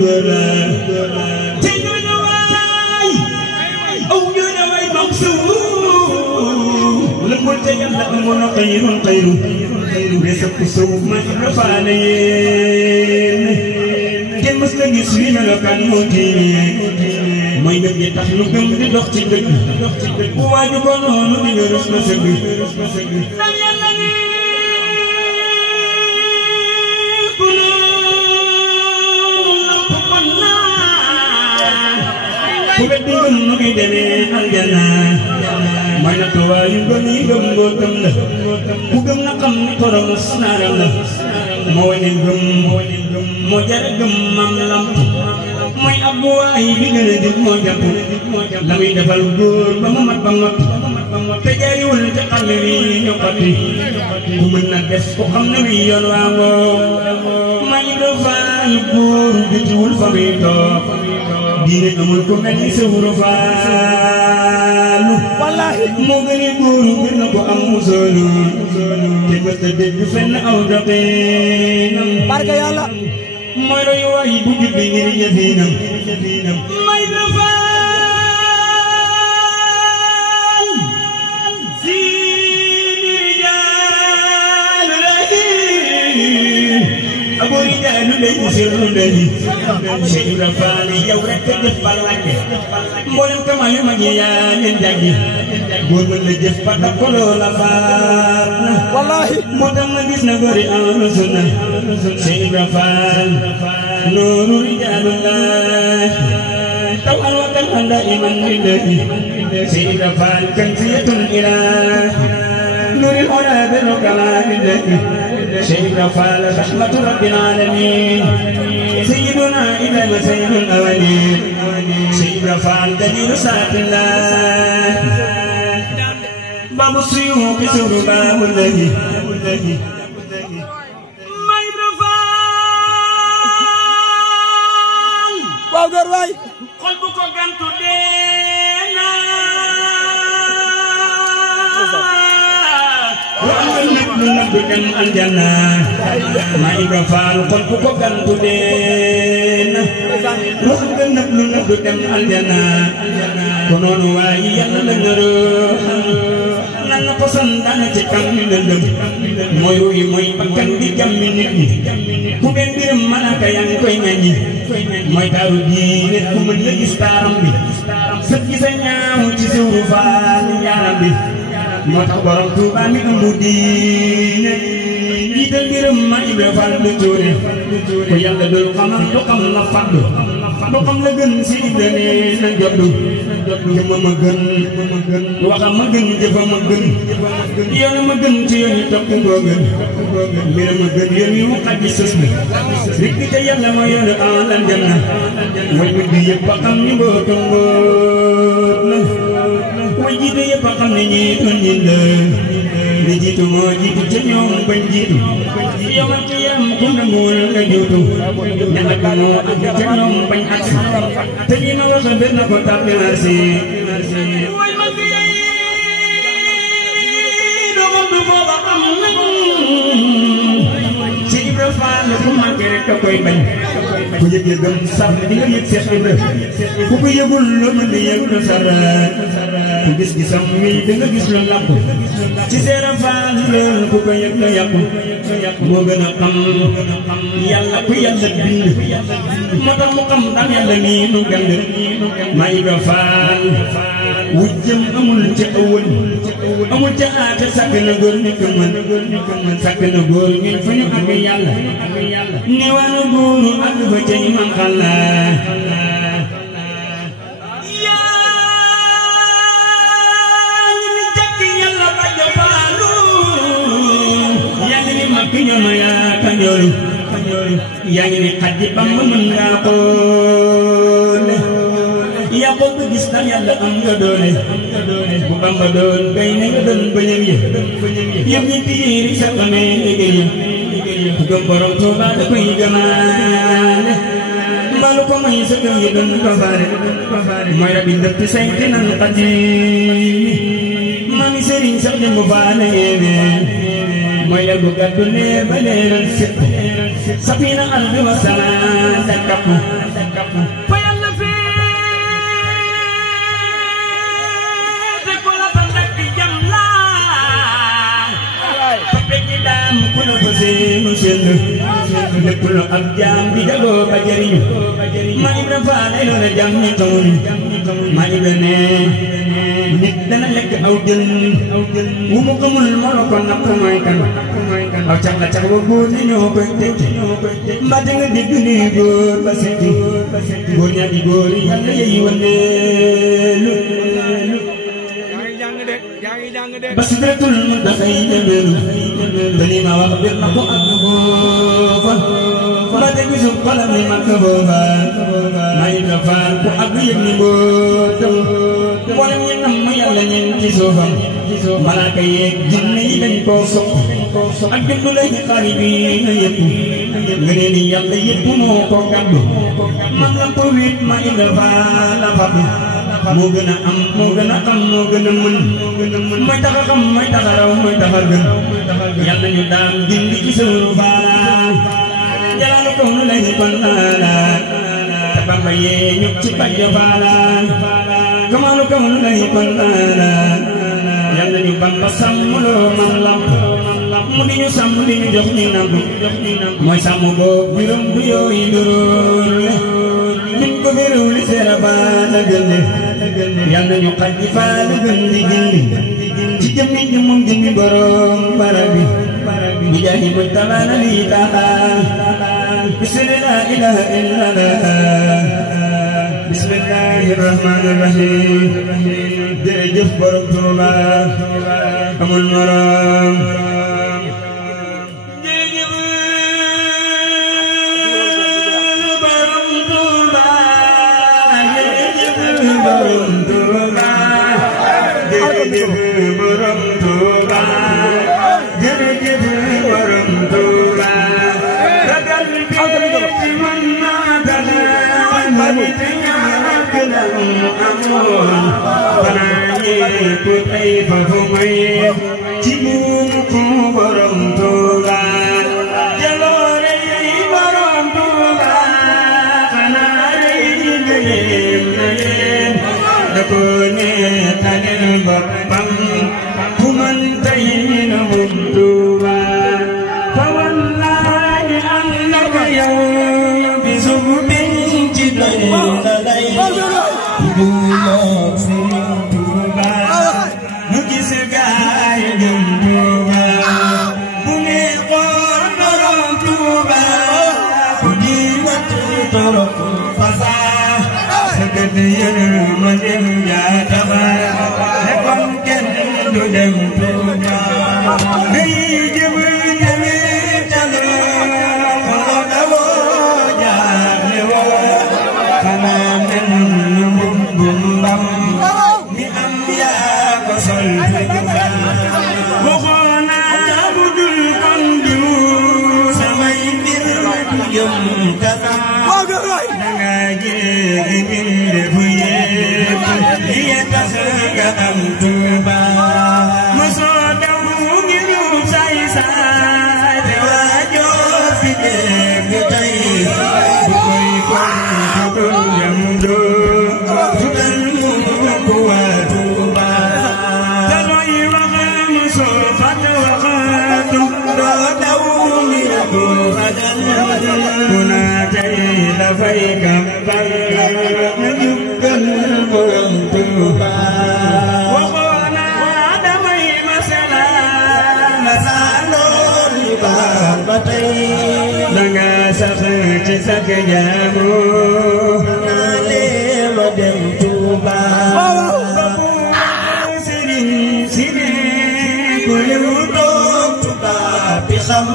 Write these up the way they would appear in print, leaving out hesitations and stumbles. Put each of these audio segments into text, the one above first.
gola tengana way aw ñona way maksuru la ko te yalla amono khayrun besa ku sow ma rafale kenn mës na gis li melokaan moo tiimee mooy dëgg yi tax lu gëm di dox ci dëgg bu waaju ko noonu di nga rus na sëgg ndax yàlla ne ku noonu la ko mën naa ku weddi gëm nu ngi demee aljanna mooy na tuwaayu gëm yi gëm ngootam la ku gëm na xam ni toromus naaram la moo wane gëm moo jara gëm mam lamp mooy ab waay bi gën a jub moo jàpp la muy defal góor ba mu mat ba ngoppi te jaayul te xam ne nii ñu xotti ku mën na des ku xam ne muy yoon waa ngoo may dofaal góor bitiwul fa muy toog diine amul ku mel ni sewuro faalu moo gën a góor gën na ko am musoolu te mës a dégg fenn aw doxinam barke yàlla mooy royu waay bu jubbi ngir jëfinam may dofaal siini rijaalu lahi abu rijaalu lahi sirru lahi Cheikh Ibra Fall yow rek a jëf bal wàcce mboolem kamal yu mag yi yaa leen jàggi góor mën la jëf ba da ko loola faat na wallahi moo tax ma gis na góori ahlu sunna Cheikh Ibra Fall nooru rijaalullah taw an wa kan anda iman lillahi Cheikh Ibra Fall kansiyatun ilah nuuril ula beno kamalillahi Cheikh Ibra Fall rahmatu rabbil alamin sayyiduna ilal sayyidul awwalin Cheikh Ibra Fall dalilu saatillah babu suyuuq suru babu lahi may Ibra Fall waaw góor waay xol bu ko gantu deena wa amal nag lu nabdu dem aljanna may Ibra Fall xol bu ko gantu deena wa amal nag lu nabdu dem aljanna ko noonu waaye yàlla la ngërëm nan na ko santaane ci kam mi lëndëm mooy ruuyi mooy bakkan di jàmmi nit ñi ku benn mbiram malaaka yaa ngi koy ŋaññi mooy taaru diine ku mën la gis taaram bi sët gi sa ñaaw ci Sewru Faal yaaram bi moo tax borom Tuuba mi ëmb diine jiital mbiram ma Ibra Fall du cuure ku yàlla dul xamal du xam na faddu du xam la gën si Ibra nee na joddu jëma ma gën waxa ma gën jëfa ma gën yoon ma gën ci yoon yi topp ngoo gën mbira ma gën yoon yi mu xaj sës na rikk te yàlla ma yoon alal janna mooy mujj yëpp a xam ni mbootu mboot la mooy jiitu yëpp a xam ne ñiitu ñin la li jiitu moo jiitu ca ñoom bañ jiitu yomal ci yaram ku nanguwul nga juutu ñanak moo ak ca ñoom bañ agsi te ñi ma wax benn ko tàbbi merci way ma fi doxam du foofa am nañ ci Ibra Fall ku manqué rek da koy bañ ku yëg yëgam sax di nga yëg Cheikh Ibra ku ko yëgul loo mën di yëg lu sara ku gis-gisam wi da nga gis lu làpp ci Seera Fall lool ku ko yëg la yàqu moo gën a xam yàlla ku yàlla bind moo tax mu xam daan yàlla nii nu gand ma Ibra Fall wujjam amul ca ëwël amul ca aate sàkk na góor ni ko mën sàkk na góor ñuñ fa ñu ak yàlla ni waanu góoru ak fa ca imam xalla ñooma yaa kanjooru yaa ngi ni xaddi Bamba mën ngaa xoole yaa ko gis tam yàlla am nga doole bu Bamba doon gay ne nga doon bëñëm yi yëpp ñi tiiri sa xamee liggéey ku gëm borom Tuuba da koy gëmaale mbalu ko may sa kër yi doon ko faare mooy rabi ndëpp say te nan xaddi mami sëriñ sax dem bu faale yéeme mooy yar bu gàddu leer ba leeral sépp safina ardi wa samaan ab jaam bi jagoo ba jëriñu ma Ibra Faal ay loola jam ñi xamuñu ma Ibra ne nit dana lekk aw jën wu mu xamul moo ko napp mooy kan aw cax la cax ba góor ñi ñoo koy tekki mbate nga dégg ni góor ba sekki góor ñaa di góor yi yàlla yeyi waleelu basidratul mu dafay jëmbeelu te li ma wax bir na ko ak booba mbate gisu palam ni mag booba ma Ibra Faal ku ak yëg ni mbootam mboolem ñi nam ma yàlla ñeen ci suufam malaaka yeeg jinne yi dañ koo sopp ak bindu lay xari bi na yëpp nga nee ni yàlla yëpp moo ko gàddu man la ko wit ma Ibra Faal la fab moo gën a am moo gën a xam moo gën a mën mooy tax a xam mooy tax a raw mooy tax a gën yàlla ñu daan dindi ci suuru faala jalaalu ko nu lay kon naala te Bamba yee ñu ci bàjjo faala kamaalu ko nu lay kon naala yàlla ñu Bamba sàmmloo man lamp mu di ñu sàmm di ñu jox ñu namp mooy sàmm boobu biram du yooyu duróorle min ko féréw li seera faala gënde yàlla ñu xaj ji faala gën di gindi ci jëmmi jëmmum jëmmi borom barabi bi jaahi muy tabaana lii taxaa bismi laa ilaaha illallah bismillahi rahmaani rahim jërëjëf borom Tuuba amul morom ku tey fa fu may ci buumu ku borom Tuuba jaloore yi borom Tuuba xanaa rey gëneem na leen da ko neetaleel boppam fu man tey na moom Tuuba fa wallaahi am na ko yow bi subu biñ ci doy na lay du yoog Sëriñ Tuuba nu gis gaay jëm Tuuba bu ne xool borom Tuuba ku di wat torop fasa sa gëdd yër ma dem jaataba ne kon kenn du dem Tuuba ngay jëm jëme talo xolo dawoo jaaxle woo xanaa men bumbam mi am yaa ko sol waxoona budul kon diw samay mbir du jëm kanam danga jéegi minde fu yépp liye tas nga am Tuuba mosoo daw ngiru say saay te waajoo fi dégg tey bu koy kon budul jëm doo kuna tey dafay gàmbal na jukkal borom Tuuba waxoona damay masala loolu baax ba tey danga sax ci sak jaamu naa lee ma dem Tuuba sëriñ si ne ku liw toog Tuuba bi xam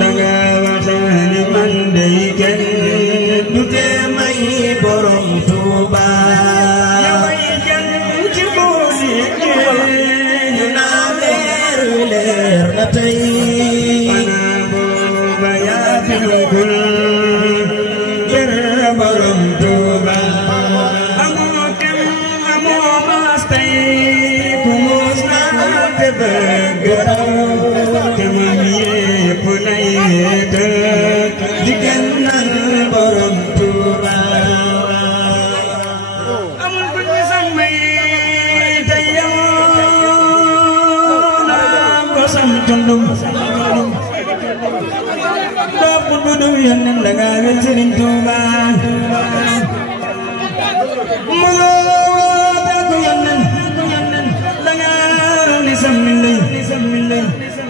danga waxtaane man day kenn du tee may borom Tuuba yaway kenn ci booli ñu naa leer na tey ana booba yaa fi kul kër borom Tuuba amoo kenn amoo maas tey ku muus naa te bëgg te man yépp nay tëj di gennal borom Tuuba amul ku ñu sàmmay te yow naa ko sam tundum Sëriñ Tuuba mënoo tàggu Yónneen da nga ni sammin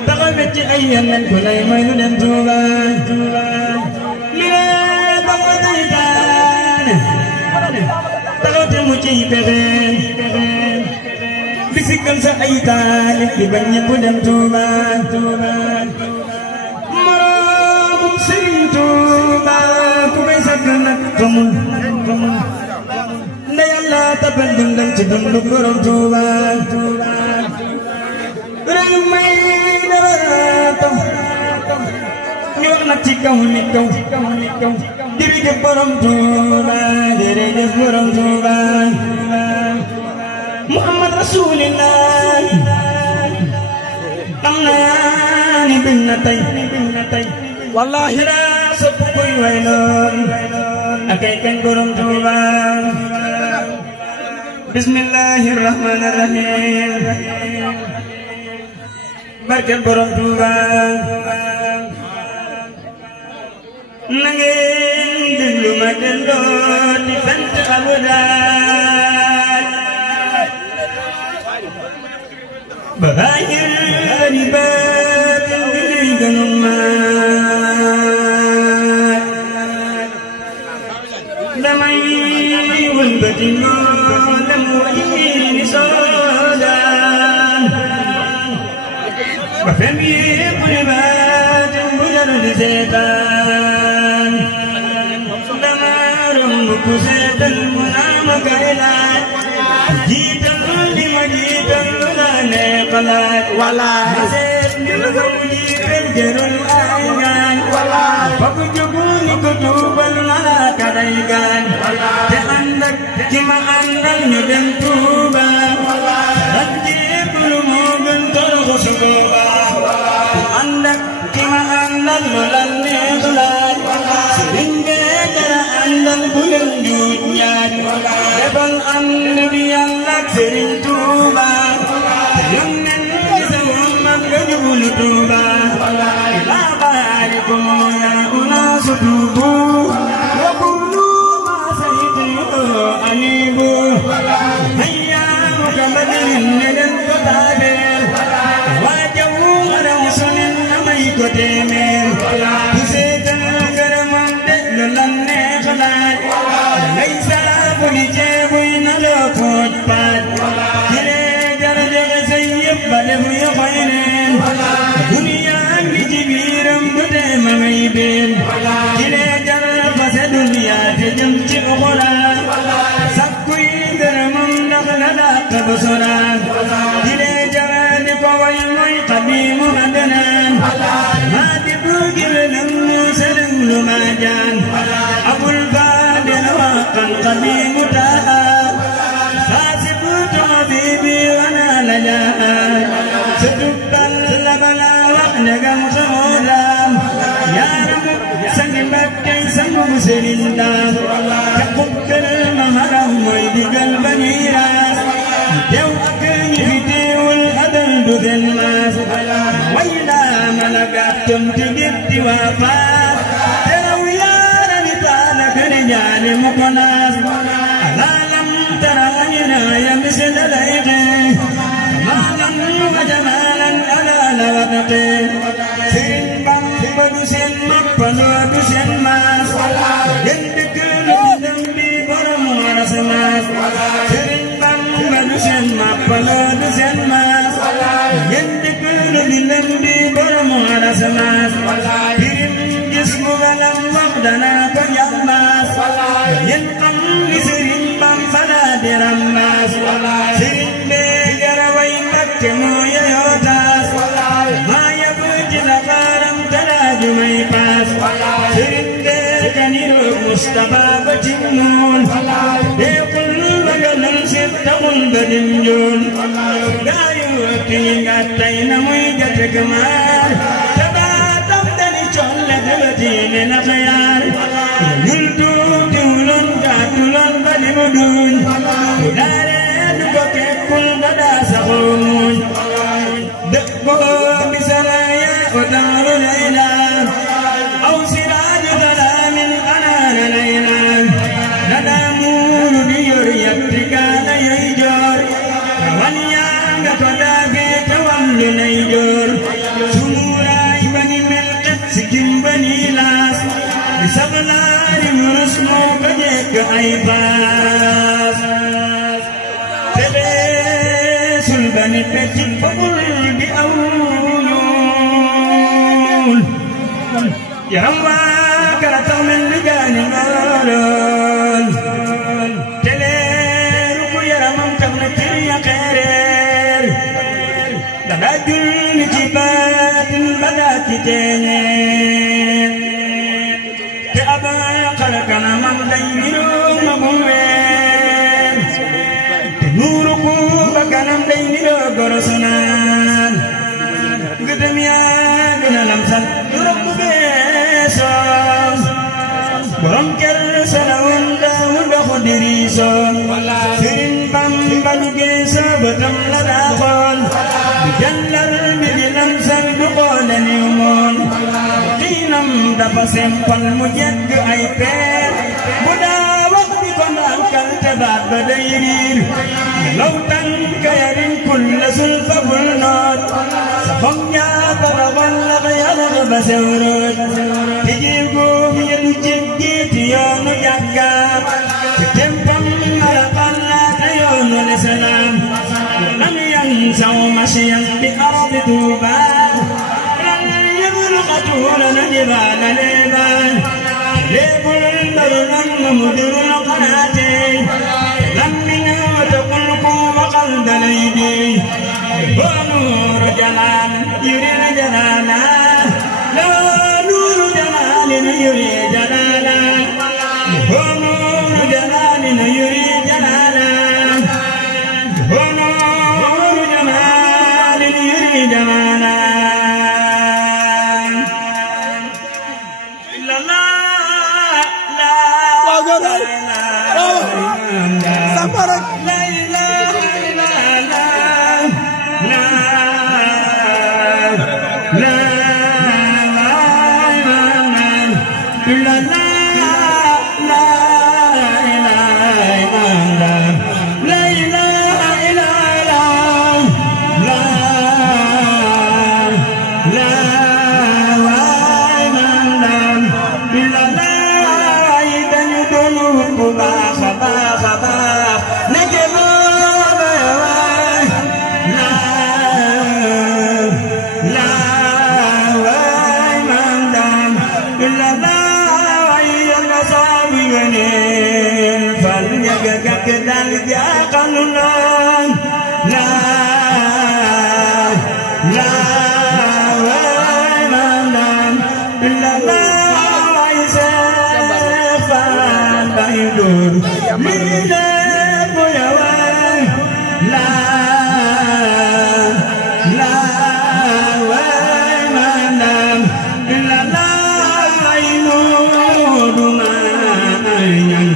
taxaw ci ay Yónneen ku lay may lu dem Tuuba li lee taxaw seytaane taxaw te mu ciy pexe bisikal sa ay taali di bañ ñëpp dem Tuuba moroomum Sëriñ Tuuba ku koy sakkan nag xamul nda Yàlla tabal dundam ci dundu borom Tuuba réew may dara tax ñu wax nag ci kaw ni kaw jërëjëf borom Tuuba jërëjëf borom Tuuba Muhammad Rasulillah am naa ni bin na tey wallahi daa sopp koy way lool akay kañ borom Tuuba bismillahir rahmanir rahim barke borom Tuuba na ngeen déglu ma delloo di sant alwadaat bahir di baatin di ganum maat damay wëlbati noolam wayni soodaan ba fem yépp di baatin bu jar di seetaan dama romb ku seetal mu naa ma kay laaj jiital li ma jiital la ne xalaat walaay seet ni la ko jiital jërul ay gaan walaay ba ko jógu ni ko tuubal malaaka day gaan te ànd ak ki ma àndal ñu dem Tuuba ak jépp lu moo gën toroxu su booba ànd ak ki ma àndal lu la neex laaj sëriñ bee dara àndal bu leen juuj ñaaj defal ànd bi Yàlla ak Sëriñ Tuuba Yónneen gi sa Muhammad nga jublu Tuuba laa baarikum yaa unaasu tuubu wa qulu ma saytu anibu ayyaamu ka badrin ne leen ko taabeel waa jaw ngaraw sonen na may ko téeméer ku seetal ngaramam de lu la neex laaj ngay saabu ni ceebuy na loo pooj paaj jilee jara joxe say yëpp ba def yu xoy neen duniyaa ngi ci biiram du tee ma ngay been jilee jara fase duniyaa te jëm ci uxura sakkuy ngërëmam ndax la dàq bu sora jilee jara di ko way mooy xadiimu adnaan maa di buugil nam mu selem lu ma jaan abul baadil waqan xadiimu taa saasibutu habiibi wana la jaan sutubal la bala wax ndegam xamoo daam yaaramu sangi Mbakke sangu Sëriñ Daam te xukkër ma haram mooy digal ba ñuy raas teew ak ñi fi teewul adal du den maas way daa mën a gàttum ti gitti waa faas te raw yaara ni taala gën jaani mu ko naas alaalam tara wañina ya misla layqi maalam wa jamaalan alaala wataqi Sëriñ Bamba du seen mappandoo du seen maas gën dëkk lu bindam bi borom waras maas Sëriñ Bamba du seen mappandoo du seen maas gën dëkk lu bindam bi borom waras maas pirim gis mu galam wax danaa ko jàmbaas yéen xam ni Sëriñ Bamba daa di rambaas Sëriñ bee jara way Mbakke moo yeyoo taas maa yabu ci Dakaaram talaaju may paas Sëriñ bee kaniroog Mustafa ba ci noon deekul ba galal seet taxul ba dim njoon gaayu wëkki ñi ngàttay na muy jateg maar te baatam dani colle dala tiine na xayaar ñul tuuti wuloon gàttuloon ba li mu duñ ku daaree du ko kekkul da daa saxoo muuñ dëkk boo bisalaaya o taaru layla aw siraaju kalaamin ana jekk ay baas te beesul ba ni pecc fagul di aw ñuul yaram waa kala tax mel ni gaañu naaloon te leeru ku yaramam tax na cër ya xeereer dadaa julli ci baatin ba daa ci teeñee te abaa xar kanamam day niroo ma bu weer te nuuru ku ba kanam day niroo gorosu naan gëtëm yaa gën a lamsal durok bu beesoon borom ker salawoon daawu doxu diriisoon Sëriñ Bamba lu geesa bëtam la daa xool du jallar bi di lamsal du xoole niw moon xiinam dafa sempal mu jekk ay peer bu daa wax di ko ndànkal te baat ba day riir law tànk yarin kulla sul fa bul noot sa xom ñaata la walla ba yalax ba sewroot te jéegoom yenu jéggiiti yoonu jàggaat te tempam mara xalaata yoonu lislaam lam yansaw masiyan bi ardi Tuuba lan yabul xatuula na jibaala leebaan leebul ndaru nam ma mudirul xanaate lam mi ñaawata kul ku waxal dalay di boo nuuru jalaan yuril jalaala loo nuuru jalaalin yuri jalaala boo nuuru jalaalin yuri jalaala boo nuuru jalaalin yuri jalaala Nah